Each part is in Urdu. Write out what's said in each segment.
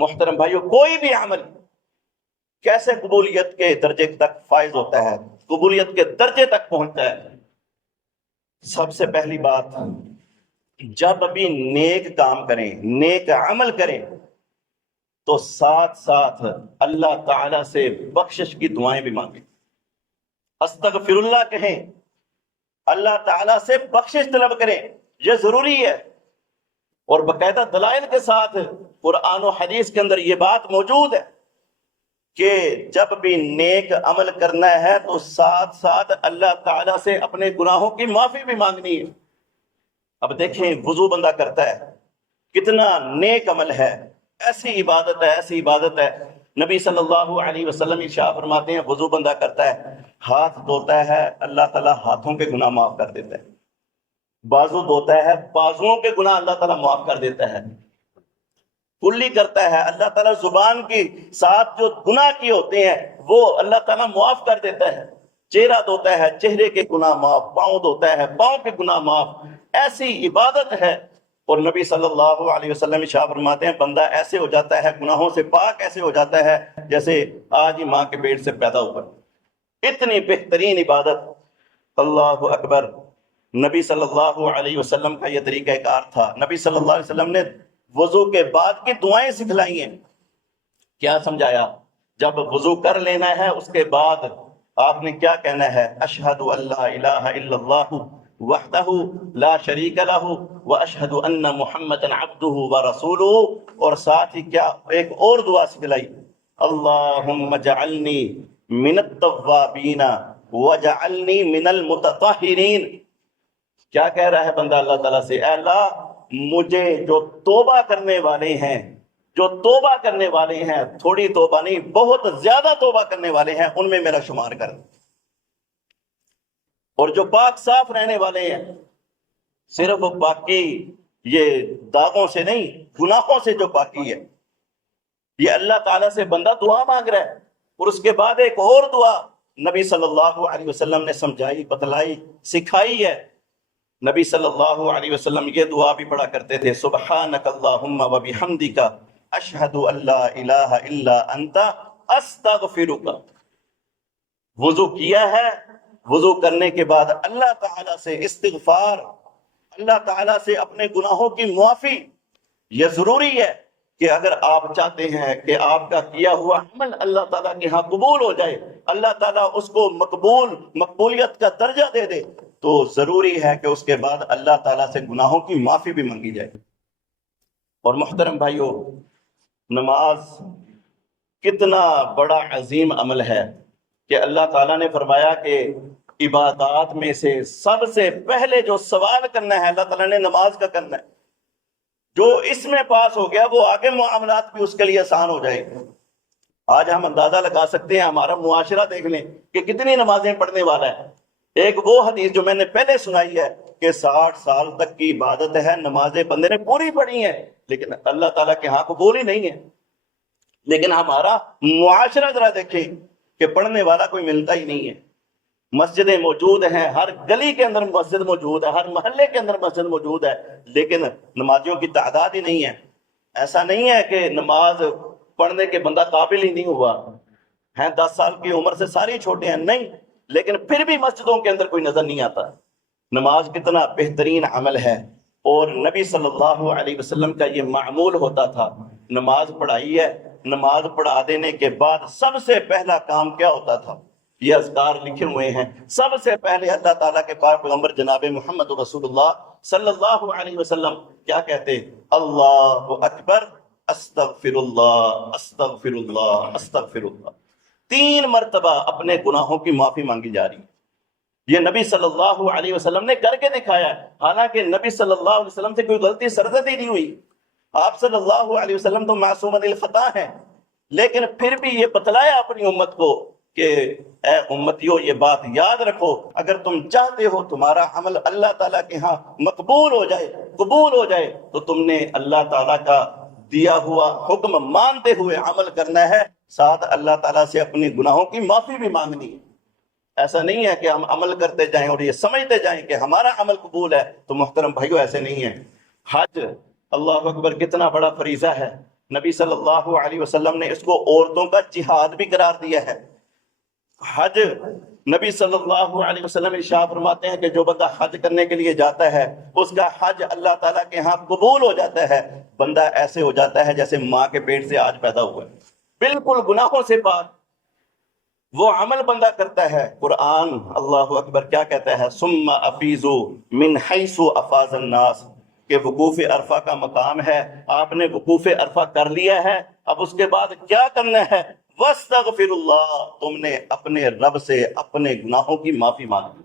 محترم بھائیوں، کوئی بھی عمل کیسے قبولیت کے درجے تک فائز ہوتا ہے، قبولیت کے درجے تک پہنچتا ہے؟ سب سے پہلی بات، جب بھی نیک کام کریں، نیک عمل کریں، تو ساتھ ساتھ اللہ تعالی سے بخشش کی دعائیں بھی مانگیں، استغفر اللہ کہیں، اللہ تعالیٰ سے بخشش طلب کریں، یہ ضروری ہے۔ اور باقاعدہ دلائل کے ساتھ قرآن و حدیث کے اندر یہ بات موجود ہے کہ جب بھی نیک عمل کرنا ہے تو ساتھ ساتھ اللہ تعالیٰ سے اپنے گناہوں کی معافی بھی مانگنی ہے۔ اب دیکھیں، وضو بندہ کرتا ہے، کتنا نیک عمل ہے، ایسی عبادت ہے، ایسی عبادت ہے۔ نبی صلی اللہ علیہ وسلم ارشاد فرماتے ہیں، وضو بندہ کرتا ہے، ہاتھ دھوتا ہے، اللہ تعالیٰ ہاتھوں کے گناہ معاف کر دیتا ہے، بازو دھوتا ہے، بازوؤں کے گناہ اللہ تعالیٰ معاف کر دیتا ہے، کلی کرتا ہے، اللہ تعالیٰ زبان کی ساتھ جو گناہ کیے ہوتے ہیں وہ اللہ تعالیٰ معاف کر دیتا ہے، چہرہ دھوتا ہے، چہرے کے گناہ معاف، پاؤں دھوتا ہے، پاؤں کے گناہ معاف، ایسی عبادت ہے۔ اور نبی صلی اللہ علیہ وسلم ارشاد فرماتے ہیں، بندہ ایسے ہو جاتا ہے، گناہوں سے پاک ایسے ہو جاتا ہے جیسے آج ہی ماں کے پیٹ سے پیدا ہوا۔ اتنی بہترین عبادت، اللہ اکبر۔ نبی صلی اللہ علیہ وسلم کا یہ طریقہ کار تھا۔ نبی صلی اللہ علیہ وسلم نے وضو کے بعد کی دعائیں سکھلائی ہیں۔ کیا سمجھایا؟ جب وضو کر لینا ہے اس کے بعد آپ نے کیا کہنا ہے؟ اشہد ان لا الہ الا اللہ وحدہ لا شریک لہ واشہد ان محمدا عبدہ ورسولہ۔ اور ساتھ ہی کیا ایک اور دعا سکھلائی، اللہم اجعلنی من التوابین وجعلنی من المتطہرین۔ کیا کہہ رہا ہے بندہ اللہ تعالیٰ سے؟ اے اللہ، مجھے جو توبہ کرنے والے ہیں، جو توبہ کرنے والے ہیں، تھوڑی توبہ نہیں بہت زیادہ توبہ کرنے والے ہیں، ان میں میرا شمار کر، اور جو پاک صاف رہنے والے ہیں، صرف باقی یہ داغوں سے نہیں، گناہوں سے جو پاکی ہے، یہ اللہ تعالیٰ سے بندہ دعا مانگ رہا ہے۔ اور اس کے بعد ایک اور دعا نبی صلی اللہ علیہ وسلم نے سمجھائی، بتلائی، سکھائی ہے۔ نبی صلی اللہ علیہ وسلم یہ دعا بھی پڑھا کرتے تھے، سبحانک اللہم و بحمدک اشہد ان لا الہ الا انت استغفرک۔ وضو کیا ہے، وضو کرنے کے بعد اللہ تعالیٰ سے استغفار، اللہ تعالیٰ سے اپنے گناہوں کی معافی۔ یہ ضروری ہے کہ اگر آپ چاہتے ہیں کہ آپ کا کیا ہوا عمل اللہ تعالیٰ کے ہاں قبول ہو جائے، اللہ تعالیٰ اس کو مقبولیت کا درجہ دے دے، تو ضروری ہے کہ اس کے بعد اللہ تعالیٰ سے گناہوں کی معافی بھی مانگی جائے۔ اور محترم بھائیوں، نماز کتنا بڑا عظیم عمل ہے کہ اللہ تعالیٰ نے فرمایا کہ عبادات میں سے سب سے پہلے جو سوال کرنا ہے اللہ تعالیٰ نے نماز کا کرنا ہے۔ جو اس میں پاس ہو گیا وہ آگے معاملات بھی اس کے لیے آسان ہو جائے گا۔ آج ہم اندازہ لگا سکتے ہیں، ہمارا معاشرہ دیکھ لیں کہ کتنی نمازیں پڑھنے والا ہے۔ ایک وہ حدیث جو میں نے پہلے سنائی ہے کہ 60 سال تک کی عبادت ہے، نمازیں بندے نے پوری پڑھی ہیں، لیکن اللہ تعالیٰ کے ہاں قبول ہی نہیں ہے۔ لیکن ہمارا معاشرہ ذرا دیکھیں کہ پڑھنے والا کوئی ملتا ہی نہیں ہے۔ مسجدیں موجود ہیں، ہر گلی کے اندر مسجد موجود ہے، ہر محلے کے اندر مسجد موجود ہے، لیکن نمازیوں کی تعداد ہی نہیں ہے۔ ایسا نہیں ہے کہ نماز پڑھنے کے بندہ قابل ہی نہیں ہوا ہے، 10 سال کی عمر سے سارے چھوٹے ہیں، نہیں، لیکن پھر بھی مسجدوں کے اندر کوئی نظر نہیں آتا۔ نماز کتنا بہترین عمل ہے، اور نبی صلی اللہ علیہ وسلم کا یہ معمول ہوتا تھا۔ نماز پڑھائی ہے، نماز پڑھا دینے کے بعد سب سے پہلا کام کیا ہوتا تھا؟ یہ اذکار لکھے ہوئے ہیں۔ سب سے پہلے اللہ تعالیٰ کے پاک پیغمبر جناب محمد رسول اللہ صلی اللہ علیہ وسلم کیا کہتے؟ اللہ اکبر، استغفر اللہ، استغفر اللہ، استغفر اللہ۔ 3 مرتبہ اپنے گناہوں کی معافی مانگی جا رہی ہے۔ یہ نبی صلی اللہ علیہ وسلم نے کر کے دکھایا ہے، حالانکہ نبی صلی اللہ علیہ وسلم سے کوئی غلطی سرزد ہی نہیں ہوئی۔ آپ صلی اللہ علیہ وسلم تو معصوم عن الخطا ہیں، لیکن پھر بھی یہ بتلایا اپنی امت کو کہ اے امتیوں، یہ بات یاد رکھو، اگر تم چاہتے ہو تمہارا عمل اللہ تعالیٰ کے ہاں مقبول ہو جائے، قبول ہو جائے، تو تم نے اللہ تعالیٰ کا دیا ہوا حکم مانتے ہوئے عمل کرنا ہے، ساتھ اللہ تعالیٰ سے اپنی گناہوں کی معافی بھی مانگنی ہے۔ ایسا نہیں ہے کہ ہم عمل کرتے جائیں اور یہ سمجھتے جائیں کہ ہمارا عمل قبول ہے۔ تو محترم بھائیو، ایسے نہیں ہے۔ حج، اللہ اکبر، کتنا بڑا فریضہ ہے۔ نبی صلی اللہ علیہ وسلم نے اس کو عورتوں کا جہاد بھی قرار دیا ہے۔ حج، نبی صلی اللہ علیہ وسلم ارشاد فرماتے ہیں کہ جو بندہ حج کرنے کے لیے جاتا ہے اس کا حج اللہ تعالیٰ کے ہاں قبول ہو جاتا ہے، بندہ ایسے ہو جاتا ہے جیسے ماں کے پیٹ سے آج پیدا ہوا ہے، بالکل گناہوں سے پاک۔ وہ عمل بندہ کرتا ہے، قرآن اللہ اکبر کیا کہتا ہے، ثم افیضوا من حیث افاض الناس، کہ وقوف عرفہ کا مقام ہے، آپ نے وقوف عرفہ کر لیا ہے، اب اس کے بعد کیا کرنا ہے، واستغفر اللہ، تم نے اپنے رب سے اپنے گناہوں کی معافی مانگی۔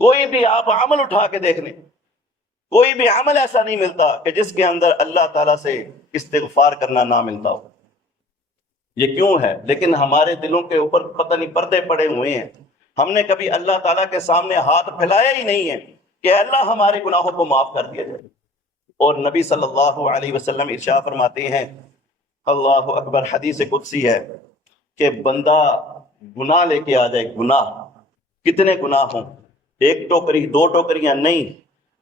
کوئی بھی آپ عمل اٹھا کے دیکھ لیں، کوئی بھی عمل ایسا نہیں ملتا کہ جس کے اندر اللہ تعالیٰ سے استغفار کرنا نہ ملتا ہو۔ یہ کیوں ہے؟ لیکن ہمارے دلوں کے اوپر پتہ نہیں پردے پڑے ہوئے ہیں، ہم نے کبھی اللہ تعالیٰ کے سامنے ہاتھ پھیلایا ہی نہیں ہے کہ اللہ ہمارے گناہوں کو معاف کر دیا جائے۔ اور نبی صلی اللہ علیہ وسلم ارشاد فرماتے ہیں، اللہ اکبر، حدیث قدسی ہے کہ بندہ گناہ لے کے آ جائے، گناہ کتنے گناہ ہوں، ایک ٹوکری دو ٹوکریاں نہیں،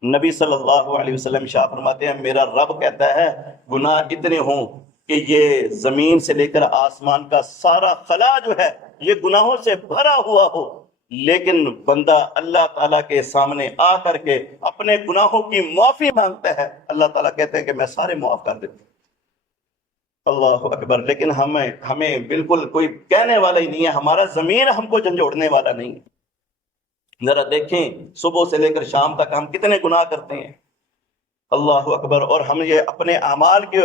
نبی صلی اللہ علیہ وسلم ارشاد فرماتے ہیں میرا رب کہتا ہے گناہ اتنے ہوں کہ یہ زمین سے لے کر آسمان کا سارا خلا جو ہے یہ گناہوں سے بھرا ہوا ہو، لیکن بندہ اللہ تعالیٰ کے سامنے آ کر کے اپنے گناہوں کی معافی مانگتا ہے، اللہ تعالیٰ کہتے ہیں کہ میں سارے معاف کر دیتا ہوں۔ اللہ اکبر، لیکن ہمیں بالکل کوئی کہنے والا ہی نہیں ہے، ہمارا ضمیر ہم کو جھنجھوڑنے والا نہیں ہے۔ ذرا دیکھیں صبح سے لے کر شام تک ہم کتنے گناہ کرتے ہیں، اللہ اکبر، اور ہم یہ اپنے اعمال کے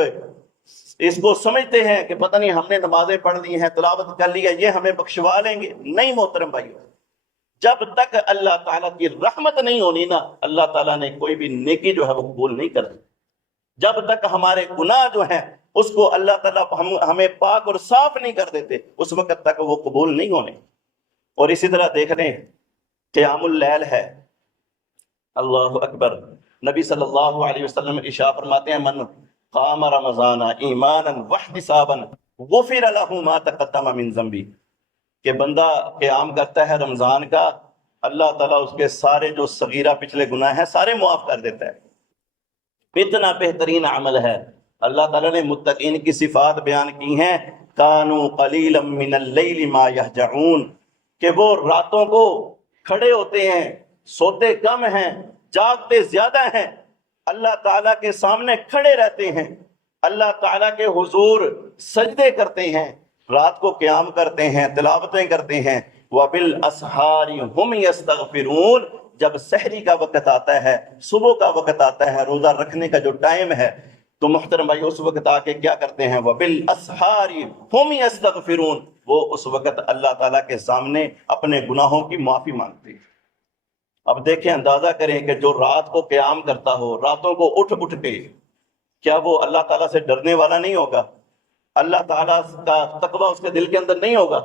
اس کو سمجھتے ہیں کہ پتہ نہیں ہم نے نمازیں پڑھ لی ہیں، تلاوت کر لی ہے، یہ ہمیں بخشوا لیں گے۔ نہیں محترم بھائیو، جب تک اللہ تعالیٰ کی رحمت نہیں ہونی نا، اللہ تعالیٰ نے کوئی بھی نیکی جو ہے وہ قبول نہیں کرنی۔ جب تک ہمارے گناہ جو ہیں اس کو اللہ تعالیٰ ہمیں پاک اور صاف نہیں کر دیتے، اس وقت تک وہ قبول نہیں ہونے۔ اور اسی طرح دیکھ لیں قیام اللیل ہے، اللہ اکبر، نبی صلی اللہ علیہ وسلم ارشاد فرماتے ہیں من قام رمضان ایمانا واحتسابا غفر له ما تقدم من ذنبی، کہ بندہ قیام کرتا ہے رمضان کا، اللہ تعالیٰ اس کے سارے جو صغیرہ پچھلے گناہ ہیں سارے معاف کر دیتا ہے۔ اتنا بہترین عمل ہے۔ اللہ تعالیٰ نے متقین کی صفات بیان کی ہیں، کانوا قلیلا من اللیل ما یہجعون، کہ وہ راتوں کو کھڑے ہوتے ہیں، سوتے کم ہیں، جاگتے زیادہ ہیں، اللہ تعالیٰ کے سامنے کھڑے رہتے ہیں، اللہ تعالیٰ کے حضور سجدے کرتے ہیں، رات کو قیام کرتے ہیں، تلاوتیں کرتے ہیں، وَبِالْأَسْحَارِ هُمْ يَسْتَغْفِرُونَ، جب سحری کا وقت آتا ہے، صبح کا وقت آتا ہے، روزہ رکھنے کا جو ٹائم ہے، تو محترم بھائی اس وقت آ کے کیا کرتے ہیں، وَبِالْأَسْحَارِ هُمْ يَسْتَغْفِرُونَ، وہ اس وقت اللہ تعالیٰ کے سامنے اپنے گناہوں کی معافی مانگتے ہیں۔ اب دیکھیں، اندازہ کریں کہ جو رات کو قیام کرتا ہو، راتوں کو اٹھ کے، کیا وہ اللہ تعالیٰ سے ڈرنے والا نہیں ہوگا؟ اللہ تعالیٰ کا تقوی اس کے دل کے اندر نہیں ہوگا؟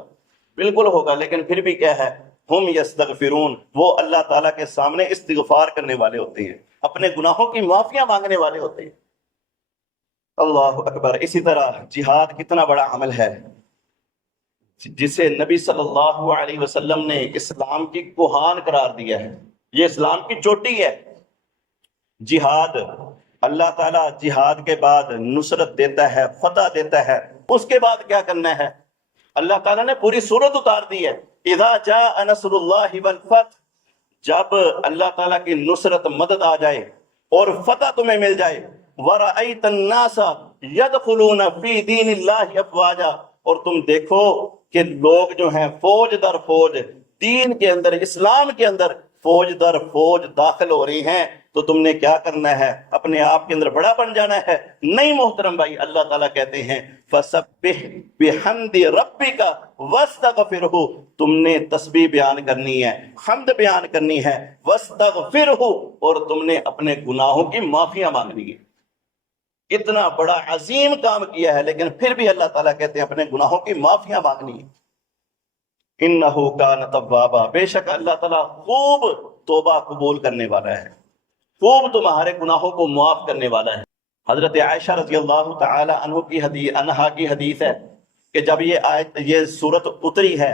بالکل ہوگا، لیکن پھر بھی کیا ہے، ہم یستغفرون، وہ اللہ تعالیٰ کے سامنے استغفار کرنے والے ہوتے ہیں، اپنے گناہوں کی معافیاں مانگنے والے ہوتے ہیں۔ اللہ اکبر۔ اسی طرح جہاد کتنا بڑا عمل ہے جسے نبی صلی اللہ علیہ وسلم نے اسلام کی کوہان قرار دیا ہے، یہ اسلام کی چوٹی ہے۔ جہاد، اللہ تعالیٰ جہاد کے بعد نصرت دیتا ہے، فتح دیتا ہے، اس کے بعد کیا کرنا ہے؟ اللہ تعالیٰ نے پوری سورت اتار دی ہے، اذا جاء نصر اللہ والفتح، جب اللہ تعالیٰ کی نصرت مدد آ جائے اور فتح تمہیں مل جائے، وَرَأَيْتَ النَّاسَ يَدْخُلُونَ فِي دِينِ اللَّهِ أَفْوَاجًا، اور تم دیکھو کہ لوگ جو ہیں فوج در فوج دین کے اندر، اسلام کے اندر فوج در فوج داخل ہو رہی ہیں، تو تم نے کیا کرنا ہے؟ اپنے آپ کے اندر بڑا بن جانا ہے؟ نہیں محترم بھائی، اللہ تعالیٰ کہتے ہیں فَسَبِّحْ بِحَمْدِ رَبِّكَ وَاسْتَغْفِرْهُ، تم نے تسبیح بیان کرنی ہے، حمد بیان کرنی ہے، وَاسْتَغْفِرْهُ، اور تم نے اپنے گناہوں کی معافیاں مانگنی ہے۔ اتنا بڑا عظیم کام کیا ہے، لیکن پھر بھی اللہ تعالیٰ کہتے ہیں اپنے گناہوں کی معافیاں مانگنی ہے۔ انہو کان توابا، بے شک اللہ تعالیٰ خوب توبہ قبول کرنے والا ہے، خوب تمہارے گناہوں کو معاف کرنے والا ہے۔ حضرت عائشہ رضی اللہ تعالی عنہا کی حدیث ہے کہ جب یہ سورت اتری ہے،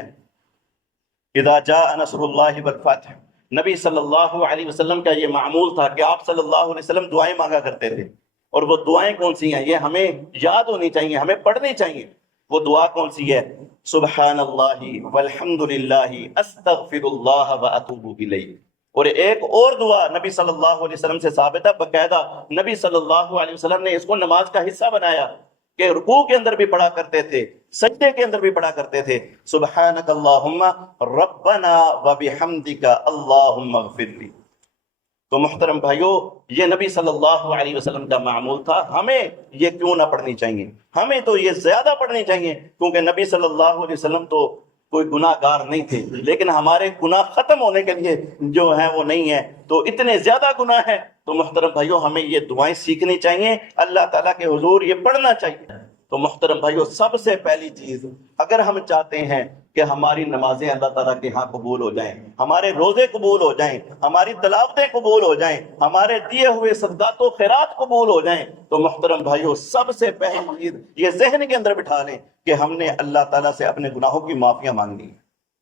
اذا جاء نصر اللہ والفتح، نبی صلی اللہ علیہ وسلم کا یہ معمول تھا کہ آپ صلی اللہ علیہ وسلم دعائیں مانگا کرتے تھے، اور وہ دعائیں کون سی ہیں یہ ہمیں یاد ہونی چاہیے، ہمیں پڑھنی چاہیے۔ وہ دعا کون سی ہے؟ سبحان اللہ والحمد للہ استغفر اللہ واتوب الیہ۔ اور ایک اور دعا نبی صلی اللہ علیہ وسلم سے ثابت ہے، باقاعدہ نبی صلی اللہ علیہ وسلم نے اس کو نماز کا حصہ بنایا کہ رکوع کے اندر بھی پڑھا کرتے تھے، سجدے کے اندر بھی پڑھا کرتے تھے، سبحانک اللہم ربنا وبحمدک اللہم اغفر لی۔ تو محترم بھائیو، یہ نبی صلی اللہ علیہ وسلم کا معمول تھا، ہمیں یہ کیوں نہ پڑھنی چاہیے؟ ہمیں تو یہ زیادہ پڑھنی چاہیے، کیونکہ نبی صلی اللہ علیہ وسلم تو کوئی گناہ گار نہیں تھے، لیکن ہمارے گناہ ختم ہونے کے لیے جو ہیں وہ نہیں ہیں، تو اتنے زیادہ گناہ ہیں۔ تو محترم بھائیو، ہمیں یہ دعائیں سیکھنی چاہیے، اللہ تعالیٰ کے حضور یہ پڑھنا چاہیے۔ تو محترم بھائیو، سب سے پہلی چیز، اگر ہم چاہتے ہیں کہ ہماری نمازیں اللہ تعالیٰ کے ہاں قبول ہو جائیں، ہمارے روزے قبول ہو جائیں، ہماری تلاوتیں قبول ہو جائیں، ہمارے دیے ہوئے صدقات و خیرات قبول ہو جائیں، تو محترم بھائیو، سب سے پہلی چیز یہ ذہن کے اندر بٹھا لیں کہ ہم نے اللہ تعالیٰ سے اپنے گناہوں کی معافیاں مانگنی ہے۔